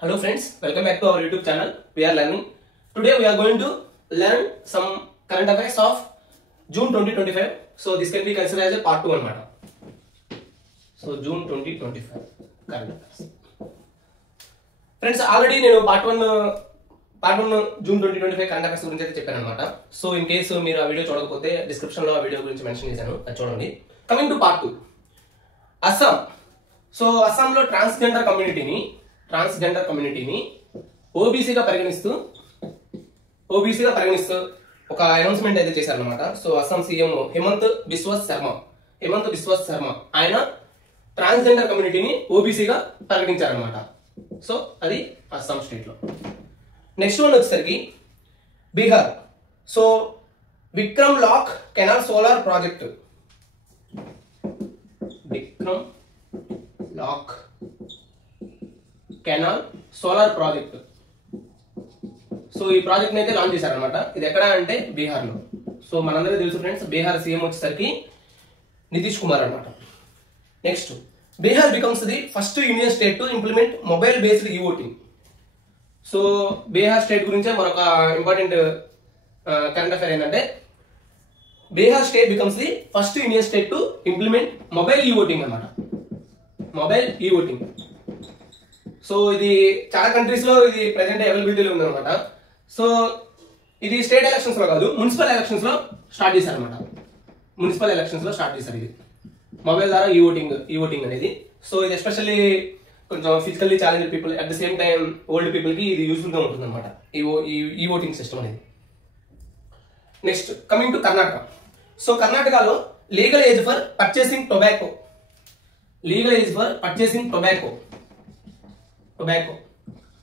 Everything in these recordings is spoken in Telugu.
Hello friends, welcome back to our YouTube channel. We are learning. Today we are going to learn some current affairs of June 2025. So this can be considered as a part 2 anamata. So June 2025 current affairs. Friends, already నేను part 1 June 2025 current affairs గురించి అయితే చెప్పాను అనమాట. సో ఇన్ కేస్ మీరు ఆ వీడియో చూడకపోతే డిస్క్రిప్షన్ లో ఆ వీడియో గురించి మెన్షన్ చేశాను, అది చూడండి. Coming to part 2. Assam. So అస్సాంలో ట్రాన్స్జెండర్ కమ్యూనిటీని ఓబీసీగా పరిగణిస్తూ ఒక అనౌన్స్మెంట్ అయితే చేశారనమాట. సో అస్సాం సీఎం హిమంత్ బిశ్వ శర్మ ఆయన ట్రాన్స్జెండర్ కమ్యూనిటీని ఓబీసీగా ప్రకటించారనమాట. సో అది అస్సాం స్టేట్ లో. నెక్స్ట్ వన్ వచ్చేసరికి Bihar. So Vikram lock canal solar project, Vikram lock canal solar project. So ఈ ప్రాజెక్ట్ అయితే లాంచ్ చేశారనమాట. ఇది ఎక్కడ అంటే బీహార్ లో. సో మనందరికీ తెలుసు ఫ్రెండ్స్, బీహార్ సీఎం వచ్చేసరికి నితీష్ కుమార్ అనమాట. Next, Bihar becomes the first Indian state to implement mobile based ఈ ఓటింగ్. సో బీహార్ స్టేట్ గురించే మరొక ఇంపార్టెంట్ కరెంట్ అఫైర్ ఏంటంటే, Bihar state becomes the first Indian state to implement mobile ఈ ఓటింగ్ అనమాట. మొబైల్ ఈ ఓటింగ్. సో ఇది చాలా కంట్రీస్ లో ఇది ప్రెసెంట్ అవైలబిలిటీలో ఉందన్నమాట. సో ఇది స్టేట్ ఎలక్షన్స్ లో కాదు, మున్సిపల్ ఎలక్షన్స్ లో స్టార్ట్ చేశారనమాట. ఇది మొబైల్ ద్వారా ఈ ఓటింగ్ అనేది. సో ఇది ఎస్పెషల్లీ కొంచెం physically challenged people, at the same time old people కి ఇది యూస్ఫుల్ గా ఉంటుంది అనమాట, ఈ ఓటింగ్ సిస్టమ్ అనేది. Next, coming to Karnataka. So కర్ణాటకలో legal age for purchasing tobacco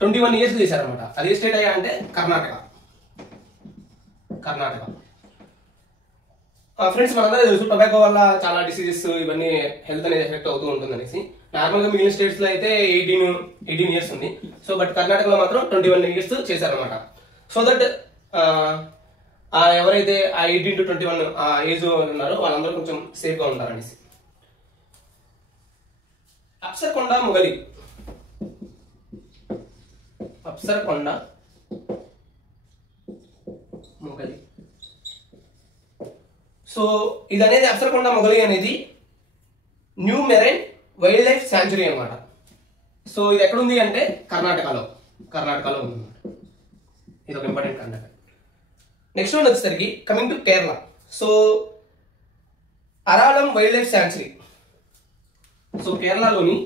21 years చేశారనమాట. అది ఏ స్టేట్ అయ్యా అంటే కర్ణాటక. ఫ్రెండ్స్, మనందరూ తెలుసు టొబాకో వల్ల చాలా డిసీజెస్ ఇవన్నీ హెల్త్ అనేది ఎఫెక్ట్ అవుతూ ఉంటుంది అనేసి. నార్మల్ గా మిగిలిన స్టేట్స్ లో అయితే 18 years ఉంది. సో బట్ కర్ణాటకలో మాత్రం 21 years చేశారనమాట. సో దట్ ఎవరైతే ఆ 18 to 21 ఆ ఏజ్ ఉన్నారో వాళ్ళందరూ కొంచెం సేఫ్ గా ఉంటారు అనేసి. అప్సర్కొండ మొగలి. సో ఇది అనేది అప్సర్కొండ మొగలి అనేది new marine wildlife sanctuary అన్నమాట. సో ఇది ఎక్కడుంది అంటే కర్ణాటకలో ఉంది. ఇది ఒక ఇంపార్టెంట్ కర్ణాటక. నెక్స్ట్ వన్ వచ్చేసరికి coming to Kerala. So Aralam wildlife sanctuary. So కేరళలోని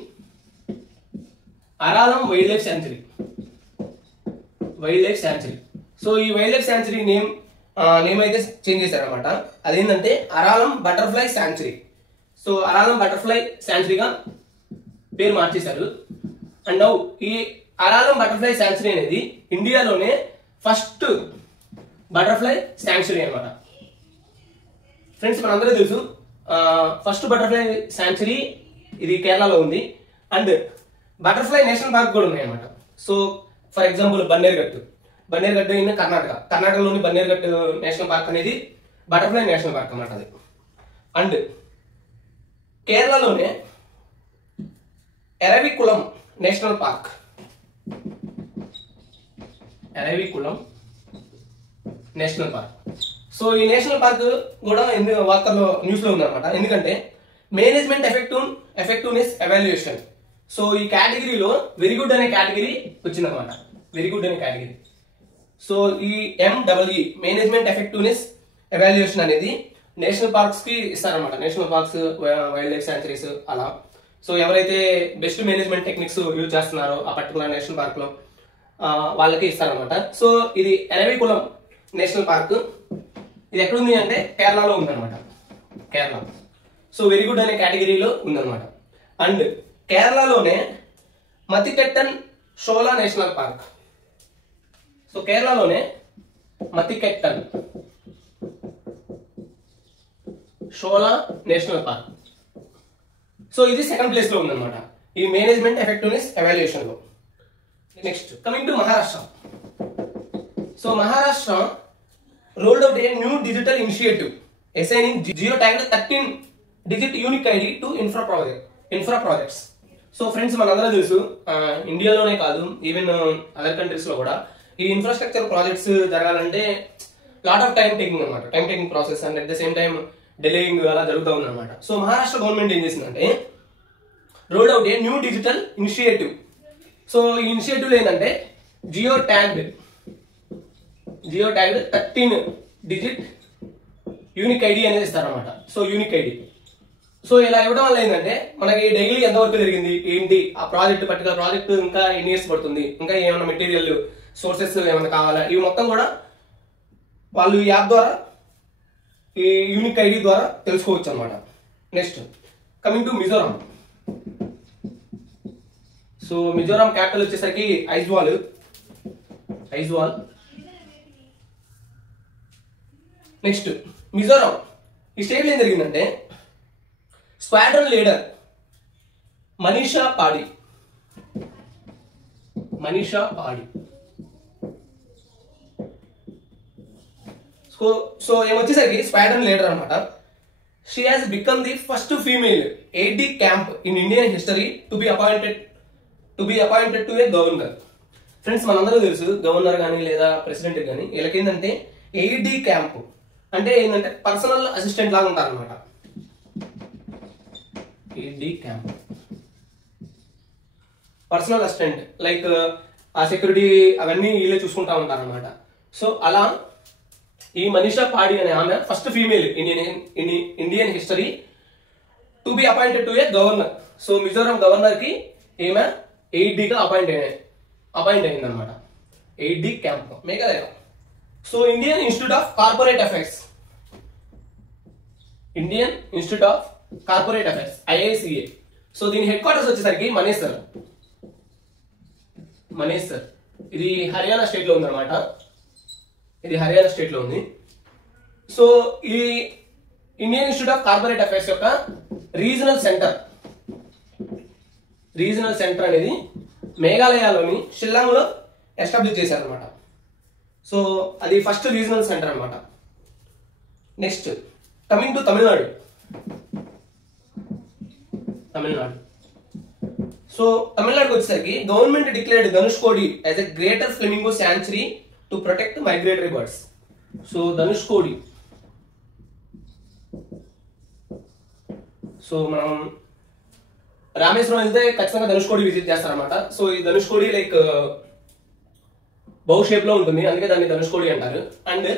Aralam wildlife sanctuary. So ఈ వైల్డ్ లైఫ్ శాంచురీ నేమ్ అయితే చేంజ్ చేశారనమాట. అదేంటంటే Aralam butterfly sanctuary. So Aralam butterfly శాంచురీగా పేరు మార్చేశారు. అండ్ నౌ ఈ అరాలం బటర్ఫ్లై శాంచురీ అనేది ఇండియాలోనే ఫస్ట్ బటర్ఫ్లై శాంచురీ అనమాట. ఫ్రెండ్స్, మనందరూ తెలుసు ఫస్ట్ బటర్ఫ్లై శాంచురీ ఇది కేరళలో ఉంది. అండ్ బటర్ఫ్లై నేషనల్ పార్క్ కూడా ఉన్నాయి అనమాట. సో ఫర్ ఎగ్జాంపుల్ బన్నేర్ఘట్టు ఇన్ కర్ణాటకలోని బన్నేర్ఘట్టు నేషనల్ పార్క్ అనేది బటర్ఫ్లై నేషనల్ పార్క్ అన్నమాట అది. అండ్ కేరళలోనే ఎరవికులం నేషనల్ పార్క్. సో ఈ నేషనల్ పార్క్ కూడా వార్తల్లో న్యూస్ లో ఉందన్నమాట. ఎందుకంటే మేనేజ్మెంట్ ఎఫెక్టివ్నెస్ ఎవాల్యుయేషన్. సో ఈ కేటగిరీలో వెరీ గుడ్ అనే కేటగిరీ వచ్చిందనమాట. సో ఈ MEE మేనేజ్మెంట్ ఎఫెక్టివ్నెస్ ఎవాల్యుయేషన్ అనేది నేషనల్ పార్క్స్ కి ఇస్తారనమాట. National parks, wild life sanctuaries అలా. సో ఎవరైతే బెస్ట్ మేనేజ్మెంట్ టెక్నిక్స్ యూజ్ చేస్తున్నారో ఆ పర్టికులర్ నేషనల్ పార్క్ లో వాళ్ళకి ఇస్తారనమాట. సో ఇది ఎరవికులం నేషనల్ పార్క్. ఇది ఎక్కడుంది అంటే కేరళలో ఉందన్నమాట. సో వెరీ గుడ్ అనే కేటగిరీలో ఉందన్నమాట. అండ్ కేరళలోనే Mathikettan shola national park. So కేరళలోనే Mathikettan shola national park. So ఇది సెకండ్ ప్లేస్ లో ఉందన్నమాట ఈ మేనేజ్మెంట్ ఎఫెక్టివ్నెస్ ఎవాల్యుయేషన్ లో. Next, coming to Maharashtra. So Maharashtra rolled out a new digital initiative assigning geotagged 13-digit unique ID to infra projects. So friends మనందరూ తెలుసు ఇండియాలోనే కాదు ఈవెన్ అదర్ కంట్రీస్ లో కూడా ఈ ఇన్ఫ్రాస్ట్రక్చర్ ప్రాజెక్ట్స్ జరగాలంటే లాట్ ఆఫ్ టైం టేకింగ్ అనమాట, time taking process and at the same time delaying అలా జరుగుతూ ఉంది అనమాట. సో మహారాష్ట్ర గవర్నమెంట్ ఏం చేసిందంటే rolled out a new digital initiative. So ఈ ఇనిషియేటివ్ ఏంటంటే geo tagged 13 digit unique ID అనేది ఇస్తారనమాట. సో యూనిక్ ఐడి సో ఇలా ఇవ్వడం వల్ల ఏంటంటే మనకి డైలీ ఎంతవరకు జరిగింది ఏంటి, ఆ ప్రాజెక్ట్ పర్టికులర్ ప్రాజెక్ట్ ఇంకా ఎన్ని ఇయర్స్ పడుతుంది, ఇంకా ఏమైనా మెటీరియల్ సోర్సెస్ ఏమైనా కావాలా, ఇవి మొత్తం కూడా వాళ్ళు ఈ యాప్ ద్వారా ఈ యూనిక్ ఐడి ద్వారా తెలుసుకోవచ్చు అనమాట. Next coming to Mizoram. So Mizoram capital వచ్చేసరికి ఐజ్వాల్. నెక్స్ట్ మిజోరాం ఈ స్టేట్ ఏం జరిగిందంటే స్క్వాడ్రన్ లీడర్ మనీషా పాడి సో ఏమొచ్చేసరికి స్క్వాడ్రన్ లీడర్ అనమాట. She has become the first female AD camp in Indian history to be appointed to A governor. Friends మనందరూ తెలుసు గవర్నర్ కానీ లేదా ప్రెసిడెంట్ కానీ వీళ్ళకి ఏంటంటే AD క్యాంప్ అంటే ఏంటంటే పర్సనల్ అసిస్టెంట్ లాగా ఉంటారు అనమాట. AD camp personal assistant like ఆ సెక్యూరిటీ అవన్నీ వీళ్ళే చూసుకుంటా ఉంటారు అనమాట. సో అలా ఈ మనీషా పాడి అనే ఆమె first female Indian history to be appointed to A governor. So Mizoram governor కి ఈమె AD గా అపాయింట్ అయింది అనమాట. AD camp Meghalaya. So Indian institute of corporate affairs IICA. So దీని హెడ్ క్వార్టర్స్ వచ్చేసరికి మనేసర్ ఇది హర్యానా స్టేట్ లో ఉంది అనమాట. సో ఈ Indian institute of corporate affairs యొక్క రీజనల్ సెంటర్ అనేది మేఘాలయలోని షిల్లాంగ్ లో ఎస్టాబ్లిష్ చేశారనమాట. సో అది ఫస్ట్ రీజనల్ సెంటర్ అనమాట. Next coming to Tamil Nadu. So తమిళనాడుకి వచ్చేసరికి government declared Dhanushkodi as a greater flamingo sanctuary to protect migratory birds. So Dhanushkodi, so మనం రామేశ్వరం వెళ్తే ఖచ్చితంగా ధనుష్కోడి విజిట్ చేస్తారనమాట. సో ఈ ధనుష్కోడి లైక్ బౌ షేప్ లో ఉంటుంది, అందుకే దాన్ని ధనుష్కోడి అంటారు. అండ్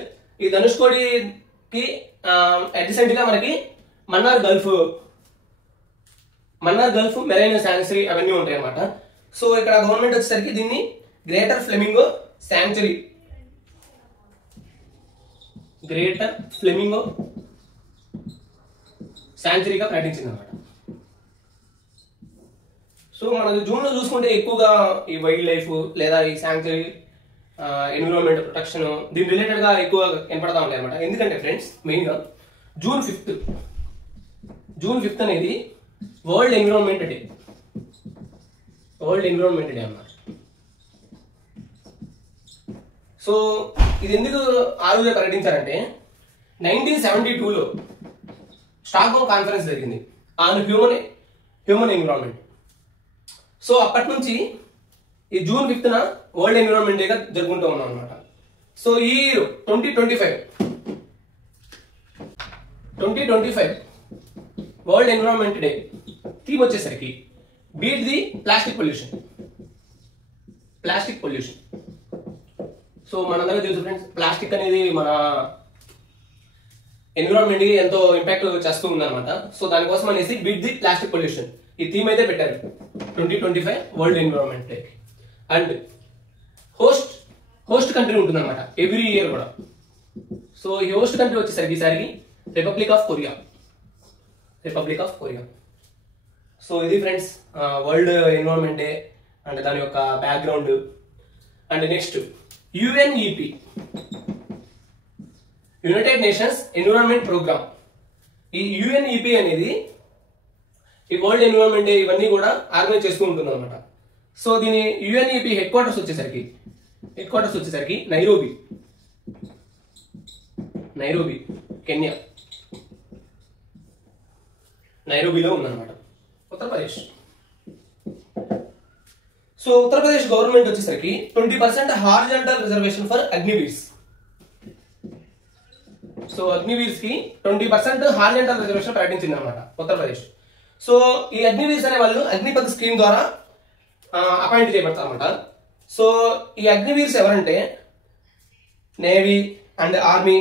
ఈ ధనుష్కోడికి అడ్జసెంట్ గా మనకి మన్నార్ గల్ఫ్ మెరైన్ శాంచురీ అవన్నీ ఉంటాయి అనమాట. సో ఇక్కడ గవర్నమెంట్ వచ్చేసరికి దీన్ని గ్రేటర్ ఫ్లెమింగో శాంచురీగా ప్రకటించింది అనమాట. సో మనకి జూన్ లో చూసుకుంటే ఎక్కువగా ఈ వైల్డ్ లైఫ్ లేదా ఈ శాంచురీ ఎన్విరాన్మెంట్ ప్రొటెక్షన్ దీని రిలేటెడ్ గా ఎక్కువ కనపడతా ఉంటాయి అనమాట. ఎందుకంటే ఫ్రెండ్స్ మెయిన్ గా జూన్ 5th అనేది వరల్డ్ ఎన్విరాన్మెంట్ డే అన్నమాట. సో ఇది ఎందుకు ఆ రోజే ప్రకటించారంటే 1972లో స్టాక్హోమ్ కాన్ఫరెన్స్ జరిగింది ఆన్ హ్యూమన్ ఎన్విరాన్మెంట్. సో అప్పటి నుంచి ఈ జూన్ 5th వరల్డ్ ఎన్విరాన్మెంట్ డేగా జరుపుకుంటూ ఉన్నాం అనమాట. సో ఈ 2025 వరల్డ్ ఎన్విరాన్మెంట్ డే థీమ్ వచ్చేసరికి beat the plastic pollution. So మనందరికీ తెలుసు ఫ్రెండ్స్ ప్లాస్టిక్ అనేది మన ఎన్విరాన్మెంట్ కి ఎంతో ఇంపాక్ట్ చేస్తూ ఉందన్నమాట. సో దానికోసం అనేసి బీట్ ది ప్లాస్టిక్ పొల్యూషన్ ఈ థీమ్ అయితే పెట్టారు 2025 World Environment Day. And host country ఉంటుంది అనమాట ఎవ్రీ ఇయర్ కూడా. సో ఈ హోస్ట్ కంట్రీ వచ్చేసరికి ఈసారికి రిపబ్లిక్ ఆఫ్ కొరియా. సో ఇది friends World Environment Day and దాని యొక్క background. And next UNEP United Nations Environment Programme. ఈ UNEP అనేది ఈ వరల్డ్ ఎన్విరాన్మెంట్ డే ఇవన్నీ కూడా ఆర్గనైజ్ చేస్తూ ఉంటుంది అనమాట. సో దీని UNEP హెడ్ క్వార్టర్స్ వచ్చేసరికి నైరోబి కెన్యా, నైరోబిలో ఉందన్నమాట, ఉత్తరప్రదేశ్. సో ఉత్తరప్రదేశ్ గవర్నమెంట్ వచ్చేసరికి 20% horizontal reservation for Agniveers. So Agniveers కి 20% హారిజాంటల్ రిజర్వేషన్ ప్రకటించింది అనమాట ఉత్తరప్రదేశ్. సో ఈ అగ్నివీర్స్ అనే వాళ్ళు అగ్నిపథ్ స్కీమ్ ద్వారా అపాయింట్ చేయబడతారు అనమాట. సో ఈ అగ్నివీర్స్ ఎవరంటే navy and army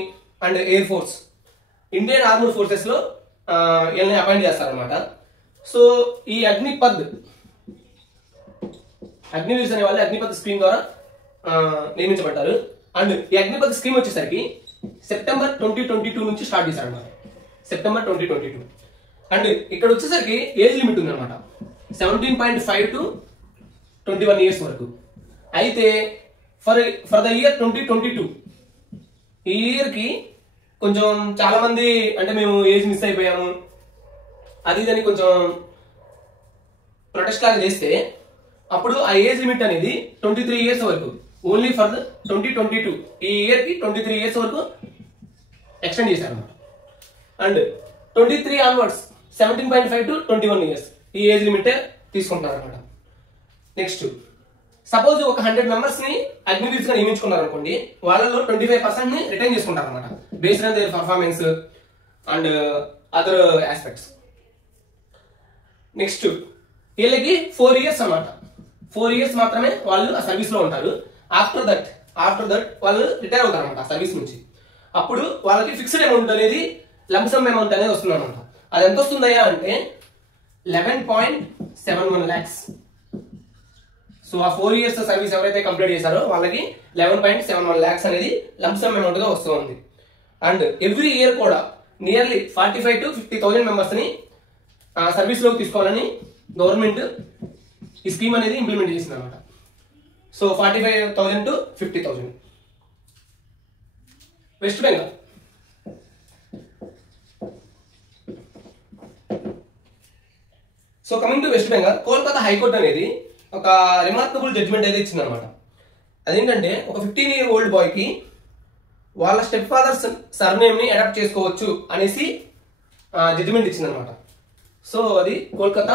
and air force, Indian armed forces లో వీళ్ళని అపాయింట్ చేస్తారనమాట. సో ఈ అగ్నివీర్స్ అనే వాళ్ళు అగ్నిపథ్ స్కీమ్ ద్వారా నియమించబడ్డారు. అండ్ ఈ అగ్నిపథ్ స్కీమ్ వచ్చేసరికి సెప్టెంబర్ 2022 నుంచి స్టార్ట్ చేశారన్నమాట. సెప్టెంబర్ 2022. అండ్ ఇక్కడ వచ్చేసరికి ఏజ్ లిమిట్ ఉంది అనమాట, 17.5 to 21 years వరకు. అయితే ఫర్ ద ఇయర్ 2022 ఈ ఇయర్ కి కొంచెం చాలా మంది అంటే మేము ఏజ్ మిస్ అయిపోయాము అది ఇదని కొంచెం ప్రొటెస్ట్ లాగా చేస్తే అప్పుడు ఆ ఏజ్ లిమిట్ అనేది 23 years వరకు, ఓన్లీ ఫర్ ద 2022 ఈ ఇయర్ కి 23 years వరకు ఎక్స్టెండ్ చేశారు అన్నమాట. అండ్ 23 ఆన్వర్డ్స్ 17.5 to 21 years ఈ ఏజ్ లిమిట్ తీసుకుంటున్నారు అనమాట. నెక్స్ట్ సపోజ్ ఒక 100 members ని అగ్నివీర్స్ గా నియమించుకున్నారు అనుకోండి, వాళ్ళలో 25% ని రిటైన్ చేసుకుంటారు అనమాట, based on there performance and other aspects. Next వీళ్ళకి 4 years అన్నమాట, 4 years మాత్రమే వాళ్ళు ఆ సర్వీస్ లో ఉంటారు. ఆఫ్టర్ దట్ వాళ్ళు రిటైర్ అవుతారు అనమాట ఆ సర్వీస్ నుంచి. అప్పుడు వాళ్ళకి ఫిక్స్డ్ అమౌంట్ అనేది, లంసమ్ అమౌంట్ అనేది వస్తుంది అనమాట. అది ఎంత వస్తుందయ్యా అంటే 11.71 lakhs. సో ఆ 4 years సర్వీస్ ఎవరైతే కంప్లీట్ చేశారో వాళ్ళకి 11.71 lakhs అనేది లంసమ్ అమౌంట్ గా వస్తుంది. అండ్ ఎవ్రీ ఇయర్ కూడా నియర్లీ 45,000 to 50,000 members ని సర్వీస్ లోకి తీసుకోవాలని గవర్నమెంట్ ఈ స్కీమ్ అనేది ఇంప్లిమెంట్ చేసింది అనమాట. So 45,000 to 50,000. West Bengal. So coming to west Bengal, Kolkata high court అనేది ఒక రిమార్కబుల్ జడ్జ్మెంట్ అయితే ఇచ్చింది అనమాట. అదేంటంటే ఒక 15-year-old బాయ్ కి వాళ్ళ స్టెప్ ఫాదర్ సర్నేమ్ ని అడాప్ట్ చేసుకోవచ్చు అనేసి జడ్జ్మెంట్ ఇచ్చింది అనమాట. సో అది కోల్కతా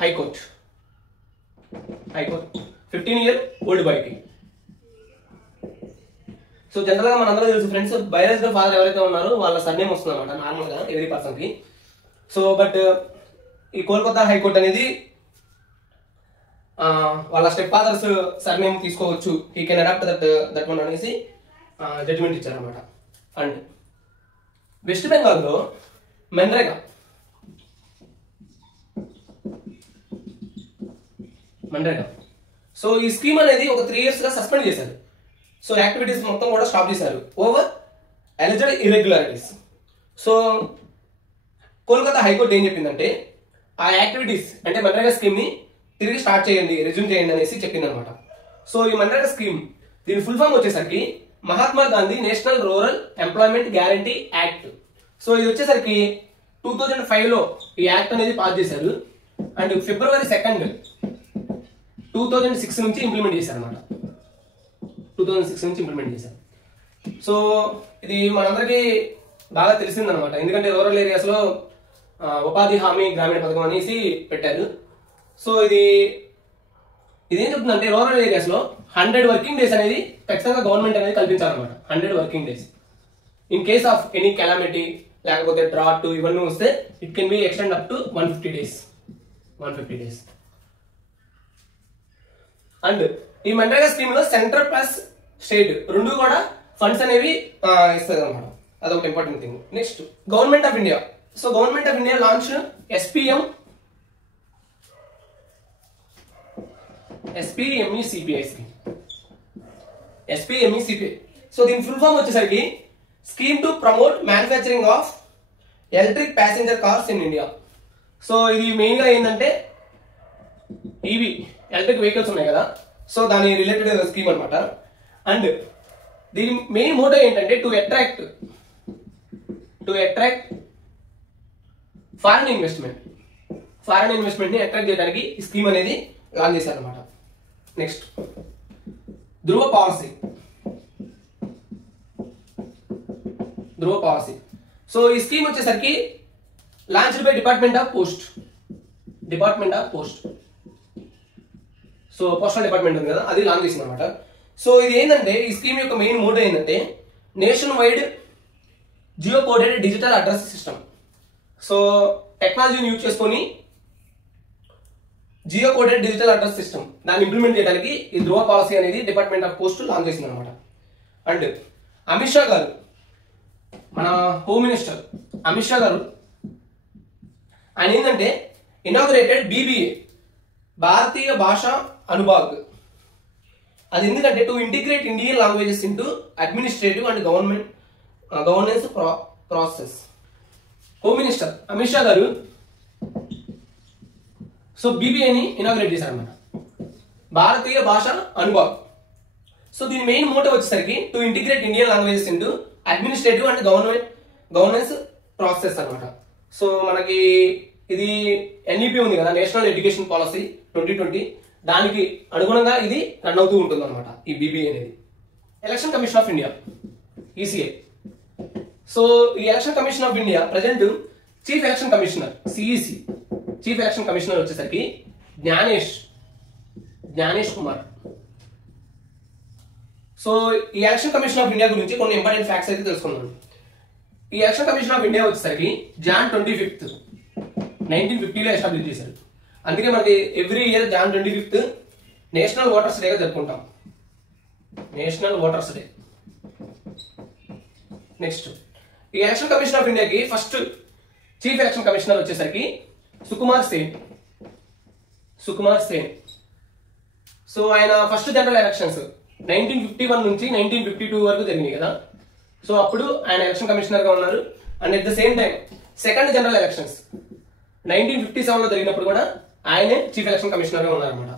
హైకోర్టు 15-year-old బాయ్ కి. సో జనరల్ గా మనందరూ తెలుసు ఫ్రెండ్స్, బయాలజికల్ ఫాదర్ ఎవరైతే ఉన్నారో వాళ్ళ సర్నేమ్ వస్తుంది అనమాట నార్మల్ గా ఎవరీ పర్సన్ కి. సో బట్ ఈ కోల్కతా హైకోర్టు అనేది వాళ్ళ స్టెప్ ఫాదర్స్ సర్నేమ్ తీసుకోవచ్చు, he can adopt that one అనేసి జడ్జిమెంట్ ఇచ్చారనమాట. అండ్ వెస్ట్ బెంగాల్లో మన్రేగా సో ఈ స్కీమ్ అనేది ఒక 3 years గా సస్పెండ్ చేశారు. సో యాక్టివిటీస్ మొత్తం కూడా స్టాప్ చేశారు over అలిజెడ్ irregularities. So Kolkata high court ఏం చెప్పిందంటే ఆ యాక్టివిటీస్ అంటే మన్రేగా స్కీమ్ ని తిరిగి స్టార్ట్ చేయండి, రెజ్యూమ్ చేయండి అనేసి చెప్పింది అనమాట. సో ఈ మన్రేగా స్కీమ్ దీని ఫుల్ ఫామ్ వచ్చేసరికి Mahatma Gandhi national rural employment guarantee act. So ఇది వచ్చేసరికి 2005 లో ఈ యాక్ట్ అనేది పాస్ చేశారు. అండ్ February 2nd 2006 నుంచి ఇంప్లిమెంట్ చేశారు అనమాట. 2006 నుంచి ఇంప్లిమెంట్ చేశారు. సో ఇది మనందరికీ బాగా తెలిసిందనమాట, ఎందుకంటే రూరల్ ఏరియాస్ లో ఉపాధి హామీ గ్రామీణ పథకం అనేసి పెట్టారు. సో ఇది ఏం చెప్తుందంటే రూరల్ ఏరియాస్ లో 100 working days అనేది ఖచ్చితంగా గవర్నమెంట్ అనేది కల్పించాలన్నమాట. 100 working days in case of any calamity లేకపోతే డ్రాట్ ఇవన్నీ వస్తే it can be extend up to 150 days. And ఈ మన్రేగా స్కీమ్ లో సెంట్రల్ ప్లస్ స్టేట్ రెండు కూడా ఫండ్స్ అనేవి ఇస్తుంది అనమాట, అదొక important thing. Next government of India. So government of India launch SPME CPI scheme. SPME CPI. So దీని ఫుల్ ఫామ్ వచ్చేసరికి scheme to promote manufacturing of electric passenger cars in India. So ఇది మెయిన్ గా ఏంటంటే ఈవీ ఎలక్ట్రిక్ వెహికల్స్ ఉన్నాయి కదా, సో దాని రిలేటెడ్ స్కీమ్ అనమాట. అండ్ దీని మెయిన్ మోటో ఏంటంటే టు అట్రాక్ట్ ఫారెన్ ఇన్వెస్ట్మెంట్ ని అట్రాక్ట్ చేయడానికి ఈ స్కీమ్ అనేది లాంచ్ చేశారనమాట. నెక్స్ట్ ధ్రువ పాలసీ. సో ఈ స్కీమ్ వచ్చేసరికి launched by department of post. So postal department ఉంది కదా, అది లాంచ్ చేసింది అనమాట. సో ఇది ఏంటంటే ఈ స్కీమ్ యొక్క మెయిన్ మోటో ఏంటంటే nationwide geo coded digital address system. So టెక్నాలజీని యూజ్ చేసుకొని geo coded digital address system దాన్ని ఇంప్లిమెంట్ చేయడానికి ఈ ధ్రువ పాలసీ అనేది డిపార్ట్మెంట్ ఆఫ్ పోస్ట్ లాంచ్ చేసింది అనమాట. అండ్ అమిత్ షా గారు, మన హోమ్ మినిస్టర్ అమిత్ షా గారు, ఆయన ఏంటంటే ఇనాగ్రేటెడ్ BBA భారతీయ భాషా అనుభాగ్. అది ఎందుకంటే to integrate Indian languages into administrative and governance process. Home minister Amit Shah గారు సో BBAని ఇనాగ్రేట్ చేశారన్నమాట, భారతీయ భాష అనుభాగ్. సో దీని మెయిన్ మోటో వచ్చేసరికి to integrate Indian languages into administrative and governance process అనమాట. సో మనకి ఇది NEP ఉంది కదా, నేషనల్ ఎడ్యుకేషన్ పాలసీ 2020, దానికి అనుగుణంగా ఇది రన్ అవుతూ ఉంటుంది అనమాట ఈ BBA అనేది. Election commission of India ECI. So ఈ election commission of India present chief election commissioner CEC, chief election commissioner వచ్చేసరికి జ్ఞానేష్ కుమార్. సో ఈ ఎలక్షన్ కమిషన్ ఆఫ్ ఇండియా గురించి కొన్ని ఇంపార్టెంట్ ఫ్యాక్ట్స్ అయితే తెలుసుకున్నాను. ఈ ఎలక్షన్ కమిషన్ ఆఫ్ ఇండియా వచ్చేసరికి Jan 25th 1950లో ఎస్టాబ్లిష్ చేశారు. అందుకే మనకి every year Jan 25th national voters డేగా జరుపుకుంటాం, నేషనల్ ఓటర్స్ డే. నెక్స్ట్ ఈ ఎలక్షన్ కమిషన్ ఆఫ్ ఇండియాకి ఫస్ట్ చీఫ్ ఎలక్షన్ కమిషనర్ వచ్చేసరికి సుకుమార్ సేన్. సో ఆయన ఫస్ట్ జనరల్ ఎలక్షన్స్ 1951 నుంచి 1952 వరకు జరిగినాయి కదా, సో అప్పుడు ఆయన ఎలక్షన్ కమిషనర్ గా ఉన్నారు. And at the same time second general elections 1957 లో జరిగినప్పుడు కూడా ఆయనే చీఫ్ ఎలక్షన్ కమిషనర్ గా ఉన్నారన్నమాట,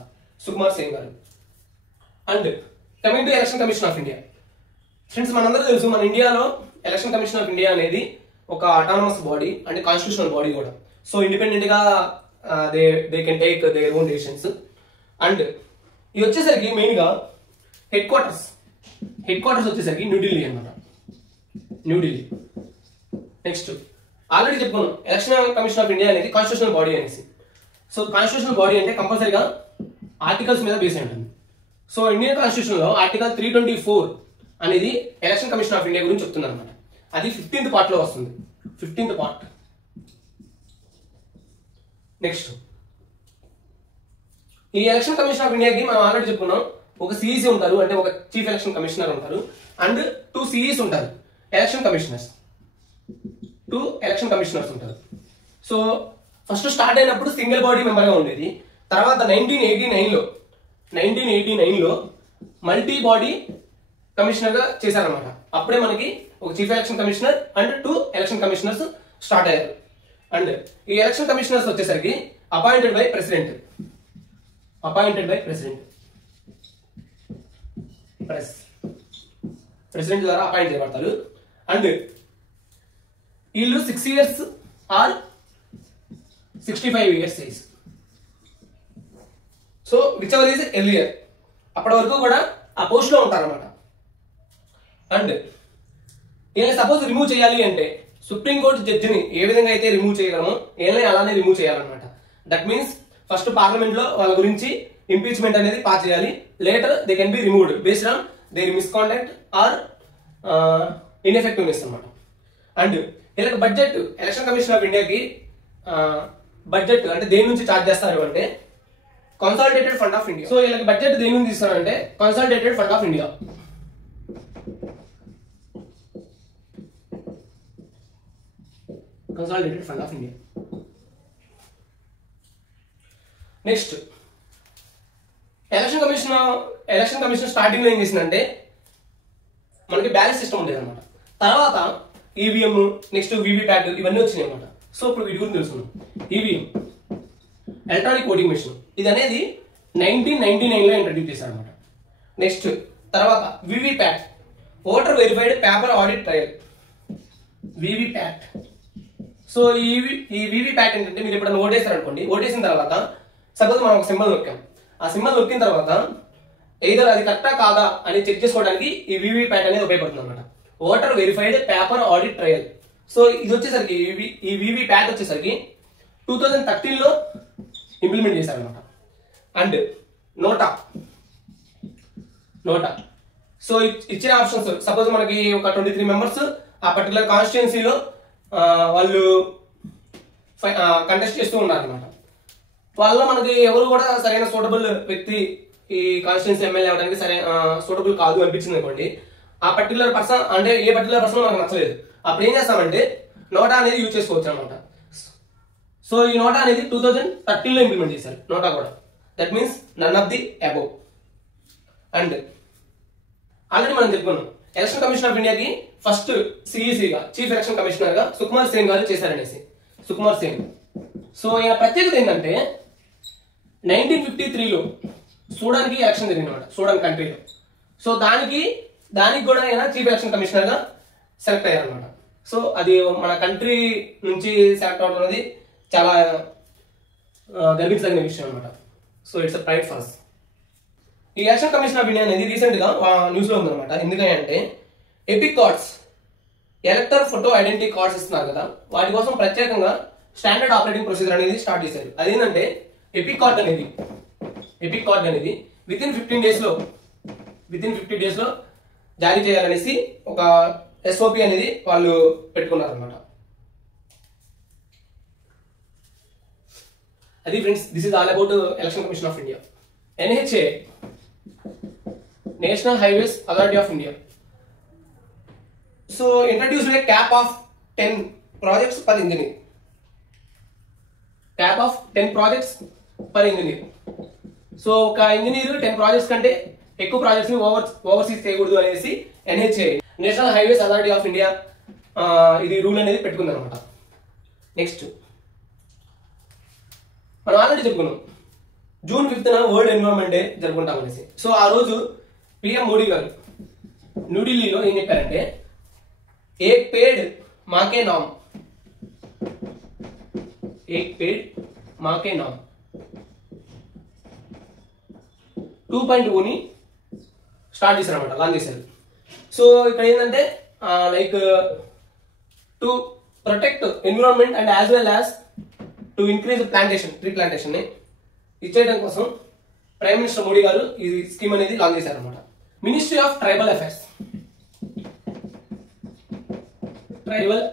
సుకుమార్ సేన్ గారు. And coming to election commission of India friends, మనందరూ తెలుసు మన ఇండియాలో ఎలక్షన్ కమిషన్ ఆఫ్ ఇండియా అనేది ఒక autonomous body and constitutional body కూడా. సో ఇండిపెండెంట్ గా they can take their own decisions. And ఇది వచ్చేసరికి మెయిన్ గా హెడ్ క్వార్టర్స్ వచ్చేసరికి న్యూఢిల్లీ అనమాట, న్యూఢిల్లీ. నెక్స్ట్ ఆల్రెడీ చెప్పుకున్నాం ఎలక్షన్ కమిషన్ ఆఫ్ ఇండియా అనేది కాన్స్టిట్యూషనల్ బాడీ అనేసి. సో కాన్స్టిట్యూషనల్ బాడీ అంటే కంపల్సరీగా ఆర్టికల్స్ మీద బేస్ అయి ఉంటుంది. సో ఇండియన్ కాన్స్టిట్యూషన్ లో ఆర్టికల్ 324 అనేది ఎలక్షన్ కమిషన్ ఆఫ్ ఇండియా గురించి చెప్తుంది అనమాట. అది 15th పార్ట్ లో వస్తుంది, 15th పార్ట్. నెక్స్ట్ ఈ ఎలక్షన్ కమిషన్ ఆఫ్ ఇండియాకి మనం ఆల్రెడీ చెప్పుకున్నాం, ఒక CEC ఉంటారు, అంటే ఒక చీఫ్ ఎలక్షన్ కమిషనర్ ఉంటారు, అండ్ 2 CEs ఉంటారు, ఎలక్షన్ కమిషనర్స్ ఉంటారు. సో ఫస్ట్ స్టార్ట్ అయినప్పుడు సింగిల్ బాడీ మెంబర్ గా ఉండేది. తర్వాత 1989లో మల్టీ బాడీ కమిషనర్ గా చేశారనమాట. అప్పుడే మనకి ఒక chief election commissioner and 2 election commissioners start అయ్యారు. అండ్ ఈ ఎలక్షన్ కమిషనర్స్ వచ్చేసరికి అపాయింటెడ్ బై ప్రెసిడెంట్ ద్వారా అపాయింట్ చేయబడతారు. అండ్ వీళ్ళు 6 years or 65 years age. So whichever is earlier, అప్పటి వరకు కూడా ఆ పోస్ట్ లో ఉంటారన్నమాట. అండ్ వీళ్ళని సపోజ్ రిమూవ్ చేయాలి అంటే సుప్రీంకోర్టు జడ్జిని ఏ విధంగా అయితే రిమూవ్ చేయగలమో వీళ్ళని అలానే రిమూవ్ చేయాలన్నమాట. దట్ మీన్స్ ఫస్ట్ పార్లమెంట్ లో వాళ్ళ గురించి ఇంపీచ్మెంట్ అనేది పాస్ చేయాలి. Later they can be removed based on their misconduct or ineffectiveness అన్నమాట. అండ్ వీళ్ళకి బడ్జెట్, ఎలక్షన్ కమిషన్ ఆఫ్ ఇండియాకి బడ్జెట్ అంటే దేని నుంచి చార్జ్ చేస్తారు అంటే consolidated fund of India. So వీళ్ళకి బడ్జెట్ దేని నుంచి ఇస్తారంటే consolidated fund of India. Next election commission starting లో ఏం చేసిందంటే మనకి బ్యాలెట్ సిస్టమ్ ఉండేది అనమాట. తర్వాత ఈవీఎం, నెక్స్ట్ వీవీప్యాట్ ఇవన్నీ వచ్చినాయి అనమాట. సో ఇప్పుడు వీటి గురించి తెలుసుకున్నాం. ఈవీఎం ఎలక్ట్రానిక్ ఓటింగ్ మెషిన్, ఇది అనేది 1999లో ఇంట్రడ్యూస్ చేశారు అనమాట. నెక్స్ట్ తర్వాత VVPAT, voter verified paper audit trial, VVPAT. So ఈ వీవీప్యాట్ ఏంటంటే మీరు ఎప్పుడైనా ఓటేసారు అనుకోండి, ఓటేసిన తర్వాత సపోజ్ మనం ఒక సింబల్ నొక్కాం, ఆ సింబల్ నొక్కిన తర్వాత ఏదో అది కరెక్టా కాదా అని చెక్ చేసుకోవడానికి ఈ వీవీప్యాట్ అనేది ఉపయోగపడుతుంది అనమాట. Voter verified paper audit trial. So ఇది వచ్చేసరికి ఈ వీవీప్యాట్ వచ్చేసరికి 2013లో ఇంప్లిమెంట్ చేశారనమాట. And NOTA. సో ఇచ్చిన ఆప్షన్స్ సపోజ్ మనకి ఒక 23 మెంబర్స్ ఆ పర్టికులర్ కాన్స్టిట్యున్సీలో వాళ్ళు కంటెస్ట్ చేస్తూ ఉన్నారు అనమాట. వాళ్ళ మనకి ఎవరు కూడా సరైన సూటబుల్ వ్యక్తి ఈ కాన్స్టిట్యున్సీ ఎమ్మెల్యే అవడానికి సూటబుల్ కాదు అనిపించింది అనుకోండి, ఆ పర్టికులర్ పర్సన్ అంటే ఏ పర్టికులర్ పర్సన్ మనకు నచ్చలేదు, అప్పుడు ఏం చేస్తామంటే నోటా అనేది యూజ్ చేసుకోవచ్చు అనమాట. సో ఈ నోటా అనేది 2013లో ఇంప్లిమెంట్ చేశారు నోటా కూడా. That means none of the above. And already మనం చెప్పుకున్నాం ఎలక్షన్ కమిషన్ ఆఫ్ ఇండియాకి ఫస్ట్ సిఈసిగా చీఫ్ ఎలక్షన్ కమిషనర్ గా సుకుమార్ సేన్ గారు చేశారనేసి. సుకుమార్ సేన్. సో ఈయన ప్రత్యేకత ఏంటంటే 1953లో సూడాన్కి ఎలక్షన్ జరిగింది అనమాట, సూడాన్ కంట్రీలో. సో దానికి కూడా ఆయన చీఫ్ ఎలక్షన్ కమిషనర్ గా సెలెక్ట్ అయ్యారనమాట. సో అది మన కంట్రీ నుంచి సెలెక్ట్ అవడం అనేది చాలా గర్వించదగిన విషయం అనమాట. So it's a pride for us. ఈ ఎలక్షన్ కమిషన్ ఆఫ్ ఇండియా అనేది రీసెంట్ గా న్యూస్ లో ఉందన్నమాట. ఎందుకంటే epic cards, ఎలక్టర్ photo identity cards ఇస్తున్నారు కదా, వాటి కోసం ప్రత్యేకంగా స్టాండర్డ్ ఆపరేటింగ్ ప్రొసీజర్ అనేది స్టార్ట్ చేశారు. అదేంటంటే ఎపిక్ కార్డ్ అనేది వితిన్ 50 డేస్ లో జారీ చేయాలనేసి ఒక SOP అనేది వాళ్ళు పెట్టుకున్నారు అనమాట. అది friends, this is all about election commission of India. NHA, national highways authority of India. So introduced A cap of 10 projects per engineer. Cap of 10 projects per engineer. So ఒక ఇంజనీర్ 10 ప్రాజెక్ట్స్ కంటే ఎక్కువ ప్రాజెక్ట్స్ ని ఓవర్సీస్ చేయకూడదు అనేసి NHA, national highways authority of India, ఇది రూల్ అనేది పెట్టుకుంది అనమాట. నెక్స్ట్ మనం ఆల్రెడీ చెప్పుకున్నాం జూన్ 5న వరల్డ్ ఎన్విరాన్మెంట్ డే జరుపుకుంటాం అనేసి. సో ఆ రోజు PM మోడీ గారు న్యూఢిల్లీలో ఏం చెప్పారంటే ఏక్ పేడ్ మాకే నామ్ 2.0ని స్టార్ట్ చేశారు అనమాట, లాంచ్ చేశారు. సో ఇక్కడ ఏంటంటే like to protect environment and as well as to increase tree plantation ని ఇచ్చేయడం కోసం ప్రైమ్ మినిస్టర్ మోడీ గారు ఈ స్కీమ్ అనేది లాంచ్ చేశారు అనమాట. Ministry of tribal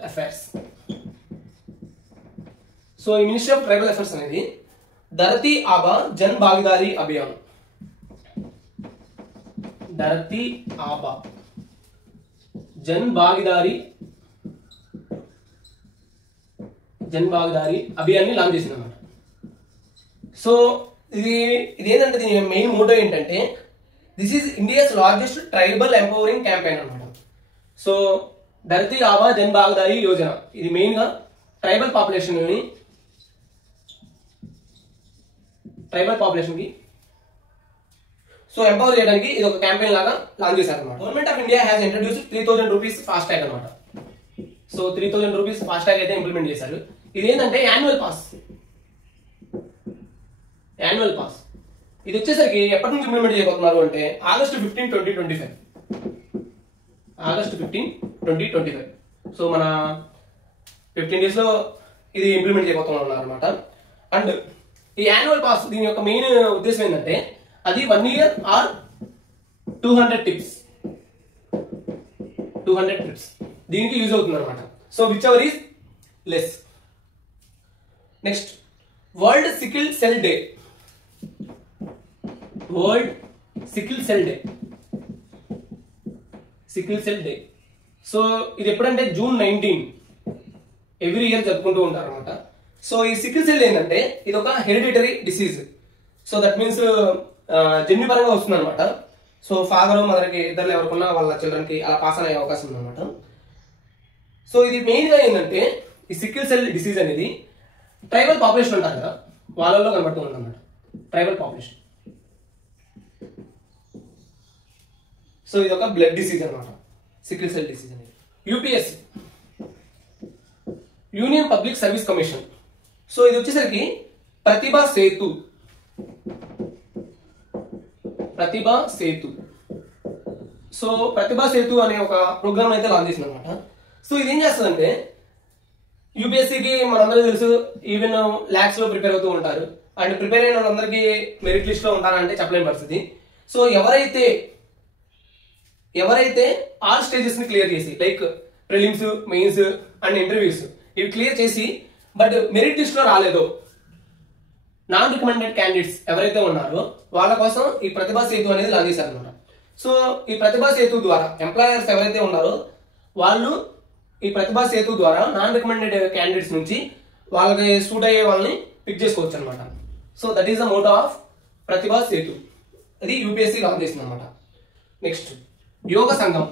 affairs. So ఈ మినిస్ట్రీ ఆఫ్ ట్రైబల్ అఫైర్స్ అనేది ధరతీ ఆబా జన్ భాగీదారీ అభియాన్. ధరతీ ఆబా జన్ భాగీదారీ అభియాన్ని లాంచ్ చేసింది అనమాట. సో ఇది ఏంటంటే దీని మెయిన్ మోటో ఏంటంటే this is India's largest tribal empowering campaign అనమాట. సో ధరతీ ఆబా జన్ భాగీదారీ యోజన ఇది మెయిన్ గా ట్రైబల్ పాపులేషన్ కి సో ఎంపవర్ చేయడానికి ఇది ఒక క్యాంపెయిన్ లాగా లాంచ్ చేశారు అనమాట. Government of India has introduced 3000 rupees fast tag అనమాట. సో 3000 రూపీస్ ఫాస్ట్ ట్యాగ్ అయితే ఇంప్లిమెంట్ చేశారు. ఇది ఏంటంటే యాన్యువల్ పాస్. ఇది వచ్చేసరికి ఎప్పటి నుంచి ఇంప్లిమెంట్ చేయబోతున్నారు అంటే ఆగస్ట్ 15, 2025. సో మన 15 days లో ఇది ఇంప్లిమెంట్ చేయబోతున్నారు అనమాట. అండ్ ఈ యాన్యువల్ పాస్ దీని యొక్క మెయిన్ ఉద్దేశం ఏంటంటే అది 1 year or 200 trips దీనికి యూజ్ అవుతుంది అనమాట. So which ever is less. Next world sickle cell day. So ఇది ఎప్పుడంటే June 19 ఎవ్రీ ఇయర్ జరుపుకుంటూ ఉంటారు అనమాట. సో ఈ సికిల్ సెల్ ఏంటంటే ఇది ఒక hereditary disease. So that means జన్యుపరంగా వస్తుంది అనమాట. సో ఫాదర్ మదర్కి ఇద్దరు ఎవరికన్నా వాళ్ళ చిల్డ్రన్కి అలా పాస్ అయ్యే అవకాశం ఉందన్నమాట. సో ఇది మెయిన్ గా ఏంటంటే ఈ సికిల్ సెల్ డిసీజ్ అనేది ట్రైబల్ పాపులేషన్ ఉంటారు కదా వాళ్ళలో కనబడుతుంది అనమాట. Tribal population. సో ఇది ఒక బ్లడ్ డిసీజ్ అనమాట సికిల్ సెల్ డిసీజ్ అనేది. UPSC, union public service commission. So ఇది వచ్చేసరికి ప్రతిభా సేతు. సో ప్రతిభా సేతు అనే ఒక ప్రోగ్రామ్ అయితే లాంచ్ చేసింది అనమాట. సో ఇది ఏం చేస్తుందంటే UPSCకి మనందరూ తెలుసు ఈవెన్ ల్యాక్స్ లో ప్రిపేర్ అవుతూ ఉంటారు. అండ్ ప్రిపేర్ అయిన వాళ్ళందరికీ మెరిట్ లిస్ట్ లో ఉంటారంటే చెప్పలేని పరిస్థితి. సో ఎవరైతే ఆల్ స్టేజెస్ ని క్లియర్ చేసి like prelims, mains and interviews ఇవి క్లియర్ చేసి బట్ మెరిట్ లిస్ట్ లో రాలేదో నాన్ రికమెండెడ్ క్యాండిడేట్స్ ఎవరైతే ఉన్నారో వాళ్ళ కోసం ఈ ప్రతిభా సేతు అనేది లాంచ్ చేశారు అనమాట. సో ఈ ప్రతిభా సేతు ద్వారా ఎంప్లాయర్స్ ఎవరైతే ఉన్నారో వాళ్ళు ఈ ప్రతిభా సేతు ద్వారా నాన్ రికమెండెడ్ క్యాండిడేట్స్ నుంచి వాళ్ళకి సూట్ అయ్యే వాళ్ళని పిక్ చేసుకోవచ్చు అనమాట. So that is the motto of Pratibha Setu. అది యూపీఎస్సీ లాంచ్ చేసింది అనమాట. నెక్స్ట్ యోగ సంఘం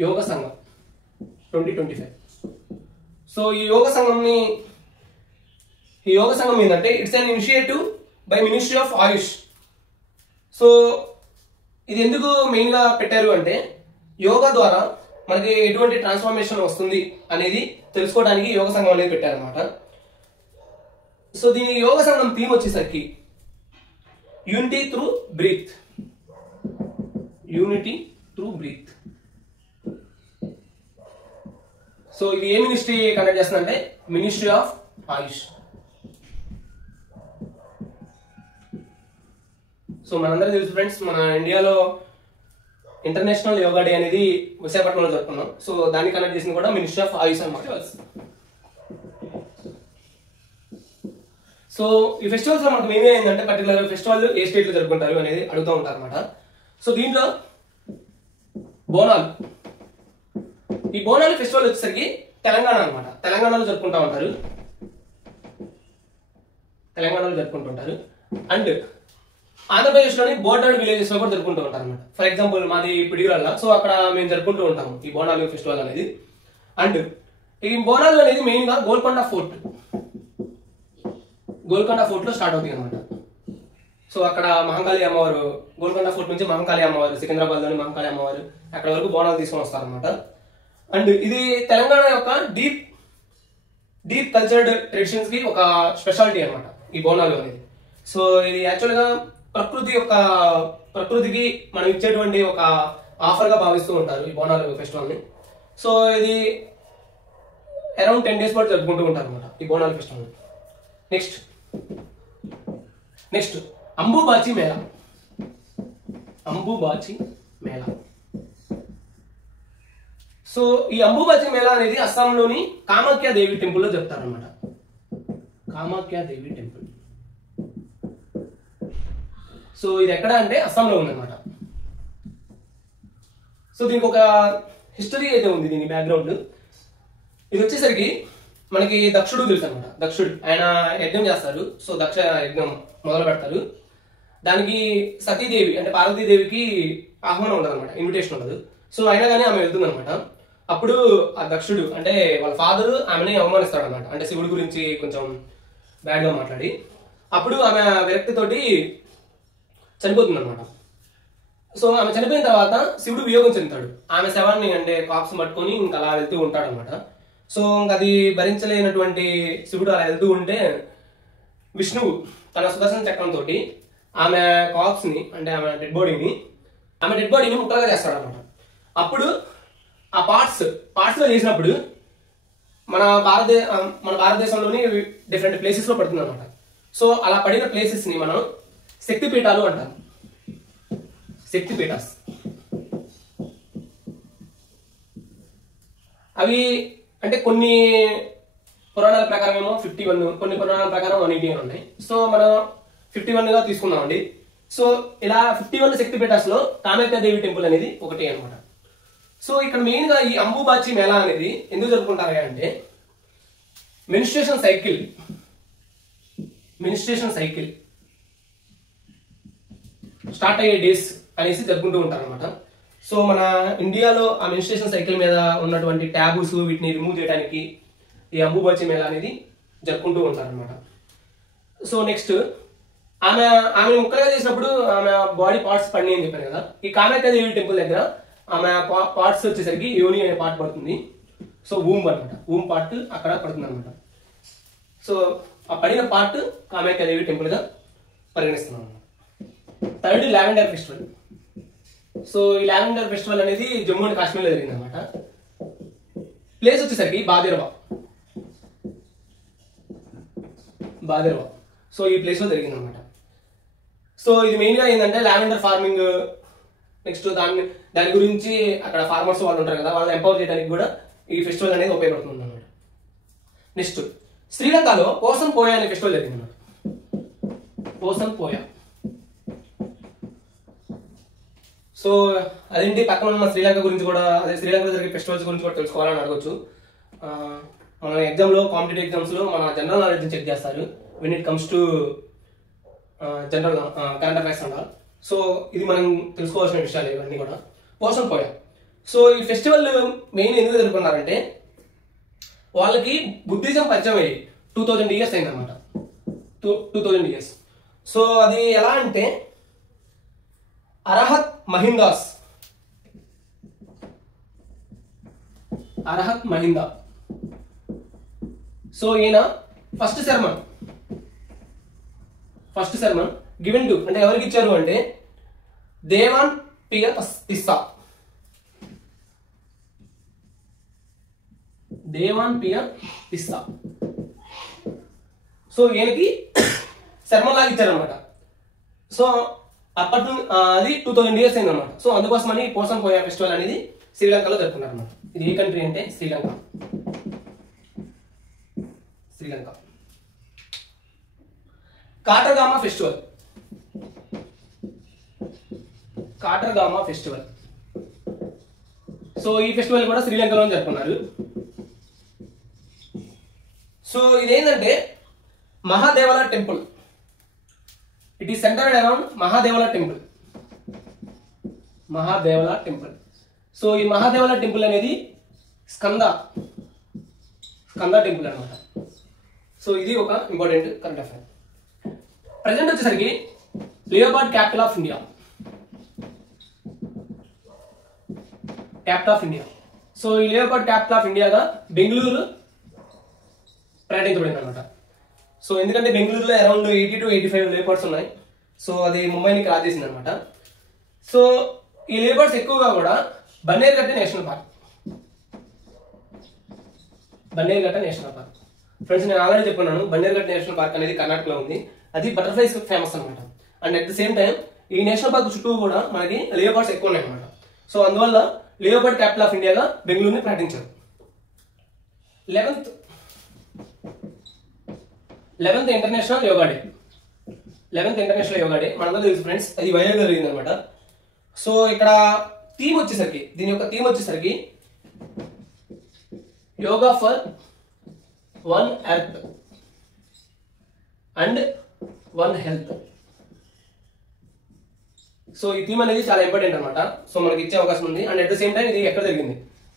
2025. సో ఈ యోగ సంఘం ఏంటంటే it's an initiative by ministry of AYUSH. So ఇది ఎందుకు మెయిన్ గా పెట్టారు అంటే యోగా ద్వారా మనకి ఎటువంటి ట్రాన్స్ఫర్మేషన్ వస్తుంది అనేది తెలుసుకోవడానికి యోగ సంఘం అనేది పెట్టారనమాట. సో దీని యోగ సంఘం థీమ్ వచ్చేసరికి యూనిటీ త్రూ బ్రీత్. సో ఇది ఏ మినిస్ట్రీ కండక్ట్ చేస్తుందంటే మినిస్ట్రీ ఆఫ్ ఆయుష్. సో మనందరూ తెలుసు ఫ్రెండ్స్, మన ఇండియాలో ఇంటర్నేషనల్ యోగా డే అనేది విశాఖపట్నంలో జరుపుకున్నాం. సో దాన్ని కండక్ట్ చేసింది కూడా మినిస్ట్రీ ఆఫ్ ఆయుష్ అన్నమాట. సో ఈ ఫెస్టివల్స్ లో మనకు మెయిన్ ఏంటంటే పర్టికులర్ ఫెస్టివల్ ఏ స్టేట్ లో జరుపుకుంటారు అనేది అడుగుతూ ఉంటారు అనమాట. సో దీంట్లో ఈ బోనాలు ఫెస్టివల్ వచ్చేసరికి తెలంగాణ అనమాట. తెలంగాణలో జరుపుకుంటూ ఉంటారు. అండ్ ఆంధ్రప్రదేశ్ లోని బోర్డర్ విలేజెస్ లో కూడా జరుపుకుంటూ ఉంటారు అనమాట. ఫర్ ఎగ్జాంపుల్ మాది పిడిగురాళ్ళ, సో అక్కడ మేము జరుపుకుంటూ ఉంటాము ఈ బోనాలు ఫెస్టివల్ అనేది. అండ్ ఈ బోనాలు అనేది మెయిన్ గా గోల్కొండ ఫోర్ట్ లో స్టార్ట్ అవుతుంది అనమాట. సో అక్కడ మహంకాళి అమ్మవారు, గోల్కొండ ఫోర్ట్ నుంచి మహంకాళి అమ్మవారు, సికింద్రాబాద్ లోని మహంకాళి అమ్మవారు అక్కడ వరకు బోనాలు తీసుకొని వస్తారనమాట. అండ్ ఇది తెలంగాణ యొక్క డీప్ కల్చర్డ్ ట్రెడిషన్స్ కి ఒక స్పెషాలిటీ అనమాట ఈ బోనాలు అనేది. సో ఇది యాక్చువల్ గా ప్రకృతికి మనం ఇచ్చేటువంటి ఒక ఆఫర్ గా భావిస్తూ ఉంటారు ఈ బోనాలు ఫెస్టివల్ ని. సో ఇది అరౌండ్ 10 days పాటు జరుపుకుంటూ ఉంటారు అనమాట ఈ Bonalu festival. Next Ambubachi Mela. So ఈ అంబుబాచి మేళా అనేది అస్సాంలోని కామాఖ్య దేవి టెంపుల్ లో జరుపుతారనమాట. సో ఇది ఎక్కడ అంటే అస్సాంలో ఉందన్నమాట. సో దీనికి ఒక హిస్టరీ అయితే ఉంది. దీని బ్యాక్గ్రౌండ్ ఇది వచ్చేసరికి మనకి దక్షుడు తెలుసు అనమాట. దక్షుడు ఆయన యజ్ఞం చేస్తారు. సో దక్ష యజ్ఞం మొదలు పెడతారు. దానికి సతీదేవి అంటే పార్వతీదేవికి ఆహ్వానం ఉండదు అనమాట, ఇన్విటేషన్ ఉండదు. సో అయినా కానీ ఆమె వెళ్తుంది అనమాట. అప్పుడు ఆ దక్షుడు అంటే వాళ్ళ ఫాదర్ ఆమెని అవమానిస్తాడు అనమాట. అంటే శివుడి గురించి కొంచెం బ్యాడ్ గా మాట్లాడి అప్పుడు ఆమె విరక్తితోటి చనిపోతుంది అనమాట. సో ఆమె చనిపోయిన తర్వాత శివుడు వియోగం చెందుతాడు. ఆమె శవాన్ని అంటే కాప్స్ పట్టుకొని ఇంకా అలా వెళ్తూ ఉంటాడు అనమాట. సో అది భరించలేనటువంటి శివుడు అలా వెళ్తూ ఉంటే విష్ణువు తన సుదర్శన చక్రంతో ఆమె కాప్స్ ని అంటే ఆమె డెడ్ బాడీని ముక్కలుగా చేస్తాడు అనమాట. అప్పుడు ఆ పార్ట్స్ లో చేసినప్పుడు మన భారతదేశంలోని డిఫరెంట్ ప్లేసెస్ లో పడుతుంది అనమాట. సో అలా పడిన ప్లేసెస్ ని మనం శక్తిపీఠాలు అంటారు. శక్తిపీఠాస్ అవి అంటే కొన్ని పురాణాల ప్రకారం ఏమో 51, కొన్ని పురాణాల ప్రకారం 180 ఉన్నాయి. సో మనం 51 గా తీసుకున్నామండి. సో ఇలా 51 శక్తిపీఠాస్ లో కామాఖ్య దేవి టెంపుల్ అనేది ఒకటి అనమాట. సో ఇక్కడ మెయిన్ గా ఈ అంబుబాచి మేళా అనేది ఎందుకు జరుపుకుంటారు అంటే మెన్స్ట్రుయేషన్ సైకిల్ స్టార్ట్ అయ్యే డేస్ అనేసి జరుపుకుంటూ ఉంటారు అనమాట. సో మన ఇండియాలో ఆ మెన్స్ట్రుయేషన్ సైకిల్ మీద ఉన్నటువంటి ట్యాబూస్ వీటిని రిమూవ్ చేయడానికి ఈ అంబుబాచి మేళా అనేది జరుపుకుంటూ ఉంటారు అనమాట. సో నెక్స్ట్ ఆమె ముక్కలుగా చేసినప్పుడు ఆమె బాడీ పార్ట్స్ పడినాయి అని చెప్పాను కదా. ఈ కామాఖ్య దేవి టెంపుల్ దగ్గర ఆమె పార్ట్స్ వచ్చేసరికి యోని అనే పార్ట్ పడుతుంది. సో ఊమ్ అనమాట, ఊమ్ పార్ట్ అక్కడ పడుతుంది అనమాట. సో ఆ పడిన పార్ట్ కామాఖ్య దేవి టెంపుల్ గా పరిగణిస్తున్నాం అనమాట. Third lavender festival. సో ఈ లావెండర్ ఫెస్టివల్ అనేది జమ్మూ అండ్ కాశ్మీర్ లో జరిగింది అనమాట. ప్లేస్ వచ్చేసరికి బాదెర్వా. సో ఈ ప్లేస్లో జరిగింది అనమాట. సో ఇది మెయిన్గా ఏంటంటే లావెండర్ ఫార్మింగ్, నెక్స్ట్ దాని గురించి అక్కడ ఫార్మర్స్ వాళ్ళు ఉంటారు కదా, వాళ్ళని ఎంపవర్ చేయడానికి కూడా ఈ ఫెస్టివల్ అనేది ఉపయోగపడుతుంది అనమాట. నెక్స్ట్ శ్రీలంకలో పోసం పోయా అనే ఫెస్టివల్ జరిగింది అన్నమాట. పోసం పోయా. సో అదేంటి పక్కన ఉన్న శ్రీలంక గురించి కూడా, అదే శ్రీలంకలో జరిగే ఫెస్టివల్స్ గురించి కూడా తెలుసుకోవాలని అడగచ్చు. మన ఎగ్జామ్లో, కాంపిటేటివ్ ఎగ్జామ్స్లో మన జనరల్ నాలెడ్జ్ చెక్ చేస్తారు when it comes to general current affairs అంటారు. సో ఇది మనం తెలుసుకోవాల్సిన విషయాలు ఇవన్నీ కూడా. పోసం పోయా. సో ఈ ఫెస్టివల్ మెయిన్ ఎందుకు జరుపుకున్నారంటే వాళ్ళకి బుద్ధిజం పరిచయం అయ్యి 2000 years అయిందన్నమాట. 2000 years. సో అది ఎలా అంటే అరహత్ మహిందా. సో ఈయన ఫస్ట్ సెర్మన్ గివెన్ టు, అంటే ఎవరికి ఇచ్చారు అంటే దేవాన్ పియ తిస్సా. సో ఈయనకి శర్మన్ లాగా ఇచ్చారనమాట. సో అప్పటి అది 2000 years అయిందన్నమాట. సో అందుకోసమని పోసం పోయా ఫెస్టివల్ అనేది శ్రీలంకలో జరుపుకున్నారు అనమాట. ఇది ఏ కంట్రీ అంటే శ్రీలంక. కాటర్గామా ఫెస్టివల్. సో ఈ ఫెస్టివల్ కూడా శ్రీలంకలో జరుపుకున్నారు. సో ఇదేంటంటే Mahadevala temple. It is centered around Mahadevala temple. So ఈ మహాదేవల టెంపుల్ అనేది స్కంద టెంపుల్ అనమాట. సో ఇది ఒక ఇంపార్టెంట్ కరెంట్ అఫైర్. ప్రజెంట్ వచ్చేసరికి leopard capital of India. So ఈ లియోపార్డ్ క్యాపిటల్ ఆఫ్ ఇండియాగా బెంగళూరు ప్రకటించబడింది అనమాట. సో ఎందుకంటే బెంగళూరులో అరౌండ్ 80 to 85 లేపర్డ్స్ ఉన్నాయి. సో అది ముంబైని క్రాస్ చేసింది అనమాట. సో ఈ లేపర్డ్స్ ఎక్కువగా కూడా బన్నేరుఘట్ట నేషనల్ పార్క్. ఫ్రెండ్స్ నేను ఆల్రెడీ చెప్పున్నాను, బన్నేరుఘట్ట నేషనల్ పార్క్ అనేది కర్ణాటకలో ఉంది. అది బటర్ఫ్లైస్ ఫేమస్ అనమాట. And at the same time ఈ నేషనల్ పార్క్ చుట్టూ కూడా మనకి లేపర్డ్స్ ఎక్కువ ఉన్నాయి అనమాట. సో అందువల్ల లియోపార్డ్ క్యాపిటల్ ఆఫ్ ఇండియాగా బెంగళూరుని ప్రకటించారు. 11th ఇంటర్నేషనల్ యోగా డే మనందరూ తెలుసు ఫ్రెండ్స్, అది వైజాగ్లో జరిగింది అనమాట. సో ఇక్కడ దీని యొక్క థీమ్ వచ్చేసరికి yoga for one earth and one health. So ఈ థీమ్ అనేది చాలా ఇంపార్టెంట్ అనమాట. సో మనకి ఇచ్చే అవకాశం ఉంది. And at the same time ఇది ఎక్కడ జరిగింది?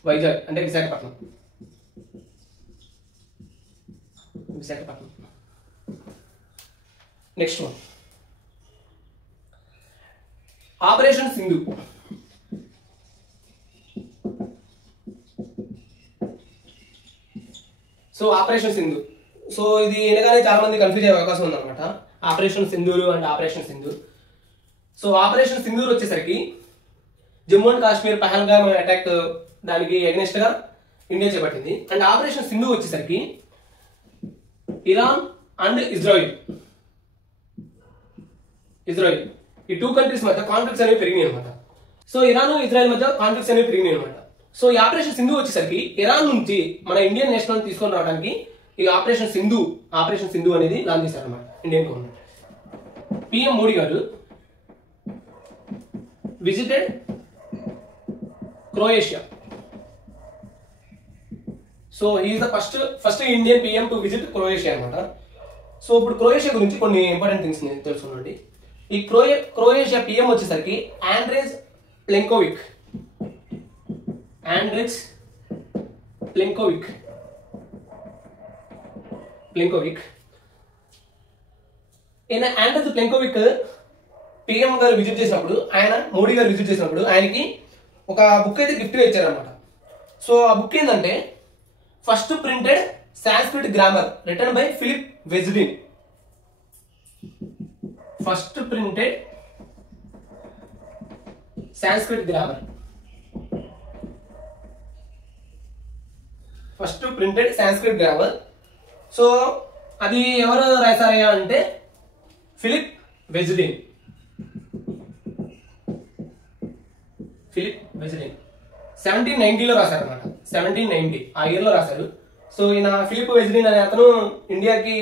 వైజాగ్ అంటే Visakhapatnam. Next one operation Sindhu. So operation Sindhu, so ఇది వినగానే చాలా మంది కన్ఫ్యూజ్ అయ్యే అవకాశం ఉందన్నమాట. Operation Sindoor and operation Sindhu. So operation Sindoor వచ్చేసరికి జమ్మూ అండ్ కాశ్మీర్ పహల్గామ్ అటాక్ దానికి అగెనిస్ట్ గా ఇండియా చేపట్టింది. అండ్ ఆపరేషన్ సింధు వచ్చేసరికి ఇరాన్ అండ్ ఇజ్రాయిల్ ఈ 2 కంట్రీస్ మధ్య కాన్ఫ్లిక్ట్స్ అనేవి పెరిగినాయి అనమాట. సో ఇరాన్ ఇజ్రాయిల్ మధ్య కాన్ఫ్లిక్ట్స్ అనేవి పెరిగినాయి అనమాట. సో ఈ ఆపరేషన్ సింధు వచ్చేసరికి ఇరాన్ నుంచి మన ఇండియన్ నేషనల్ తీసుకొని రావడానికి ఈ ఆపరేషన్ సింధు అనేది లాంచ్ చేశారు అనమాట ఇండియన్ గవర్నమెంట్. పిఎం మోడీ గారు visited Croatia. So is the first Indian PM to visit Croatia అనమాట. సో ఇప్పుడు క్రొయేషియా గురించి కొన్ని ఇంపార్టెంట్ థింగ్స్ తెలుసుకున్నాండి. ఈ క్రొయేషియా పిఎం వచ్చేసరికి ఆండ్రేజ్ ప్లెంకోవిక్. ఈయన ఆండ్రేజ్ ప్లెంకోవిక్ పిఎం గారు విజిట్ చేసినప్పుడు, మోడీ గారు విజిట్ చేసినప్పుడు ఆయనకి ఒక బుక్ అయితే గిఫ్ట్గా ఇచ్చారనమాట. సో ఆ బుక్ ఏంటంటే first printed Sanskrit grammar written by Philip Wesdin. First printed Sanskrit grammar. So అది ఎవరు రాశారయ్యా అంటే ఫిలిప్ వెజ్లిన్. ఫిలిప్ వెజ్లిన్ 1790లో రాశారనమాట. 1790 ఆ ఇయర్ లో రాశారు. సో ఈయన ఫిలిప్ వెజ్లిన్ అనే అతను ఇండియాకి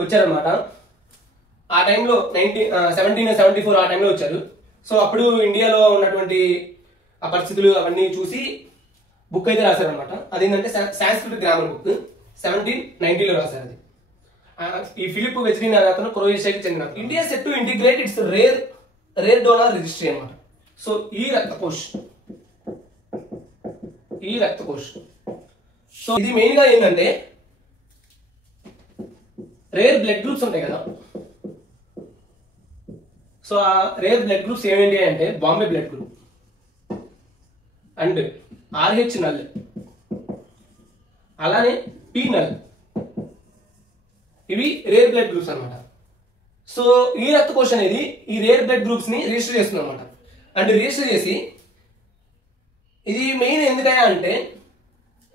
వచ్చారనమాట. ఆ టైంలో 1774 ఆ టైంలో వచ్చారు. సో అప్పుడు ఇండియాలో ఉన్నటువంటి ఆ పరిస్థితులు అవన్నీ చూసి బుక్ అయితే రాశారనమాట. అదేంటంటే సాంస్క్రిట్ గ్రామర్ బుక్ 1790లో రాశారు. అది ఈ ఫిలిప్ వెజ్లిన్ అనే అతను క్రొయేషియాకి చెందిన. India set to integrate it's rare donor registry అనమాట. సో ఈ రక్తకోష్ సో ఇది మెయిన్ గా ఏంటంటే రేర్ బ్లడ్ గ్రూప్స్ ఉంటాయి కదా. సో ఆ రేర్ బ్లడ్ గ్రూప్స్ ఏమేంటి అంటే Bombay blood group and RH null, అలానే P నల్, ఇవి రేర్ బ్లడ్ గ్రూప్స్ అనమాట. సో ఈ రక్తకోశ అనేది ఈ రేర్ బ్లడ్ గ్రూప్స్ ని రిజిస్టర్ చేస్తుంది అనమాట. అండ్ రిజిస్టర్ చేసి ఇది మెయిన్ ఎందుకయ్యా అంటే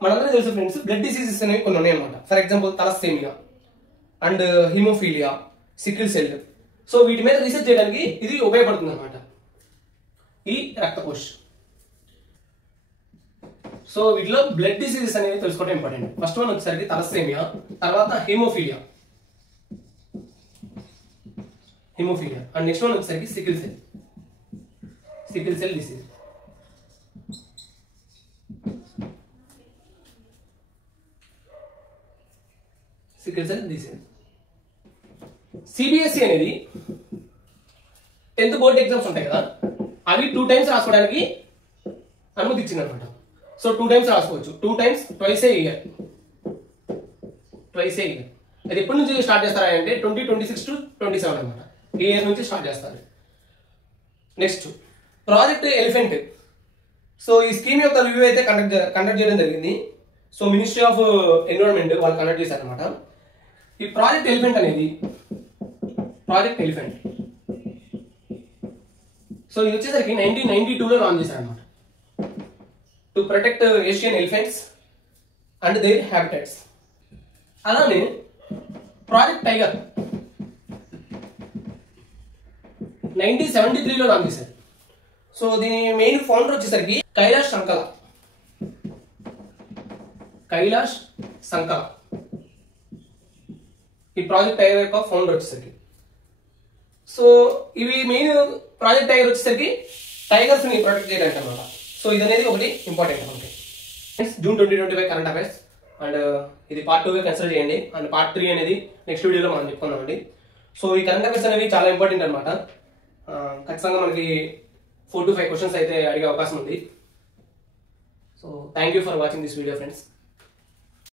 మనందరూ తెలుసు ఫ్రెండ్స్, బ్లడ్ డిసీజెస్ అనేవి కొన్ని ఉన్నాయి అనమాట. For example thalassaemia and haemophilia, sickle cell. So వీటి మీద రీసెర్చ్ చేయడానికి ఇది ఉపయోగపడుతుంది అనమాట ఈ రక్తకోశ్. సో వీటిలో బ్లడ్ డిసీజెస్ అనేవి తెలుసుకోవడం ఇంపార్టెంట్. ఫస్ట్ వన్ వచ్చేసరికి తలస్సేమియా, తర్వాత హిమోఫీలియా అండ్ నెక్స్ట్ వన్ వచ్చేసరికి సికిల్ సెల్ డిసీజ్. సిబిఎస్ఈ అనేది 10th బోర్డ్ ఎగ్జామ్స్ ఉంటాయి కదా, అవి 2 times రాసుకోవడానికి అనుమతి ఇచ్చింది అనమాట. సో 2 times రాసుకోవచ్చు. 2 times ట్వైస్ ఏ ఇయర్. అది ఎప్పటి నుంచి స్టార్ట్ చేస్తారా అంటే 2026 to 27 అనమాట. ఈ ఇయర్ నుంచి స్టార్ట్ చేస్తారు. Next Project Elephant. సో ఈ స్కీమ్ యొక్క రివ్యూ అయితే కండక్ట్ చేయడం జరిగింది. సో మినిస్ట్రీ ఆఫ్ ఎన్విరాన్మెంట్ వాళ్ళు కండక్ట్ చేశారనమాట. ఈ ప్రాజెక్ట్ ఎలిఫెంట్ సో ఇది వచ్చేసరికి 1992లో లాంచ్ చేశారనమాట. To protect Asian elephants and their habitats. అలానే ప్రాజెక్ట్ టైగర్ 1973లో లాంచ్ చేశారు. సో దీని మెయిన్ ఫౌండర్ వచ్చేసరికి కైలాష్ సంకల ఈ ప్రాజెక్ట్ టైగర్ యొక్క ఫౌండర్ వచ్చేసరికి. సో ఇవి మెయిన్ ప్రాజెక్ట్ టైగర్ వచ్చేసరికి టైగర్స్ ని ప్రొటెక్ట్ చేయడానికి అనమాట. సో ఇది అనేది ఒకటి ఇంపార్టెంట్ మనకి. జూన్ 2025 కరెంట్ అఫైర్స్ అండ్ ఇది పార్ట్ 2గా కన్సిడర్ చేయండి. అండ్ పార్ట్ 3 అనేది నెక్స్ట్ వీడియోలో మనం చెప్పుకుందామండి. సో ఈ కరెంట్ అఫైర్స్ అనేవి చాలా ఇంపార్టెంట్ అనమాట. ఖచ్చితంగా మనకి 4 to 5 క్వశ్చన్స్ అయితే అడిగే అవకాశం ఉంది. So thank you for watching this video friends.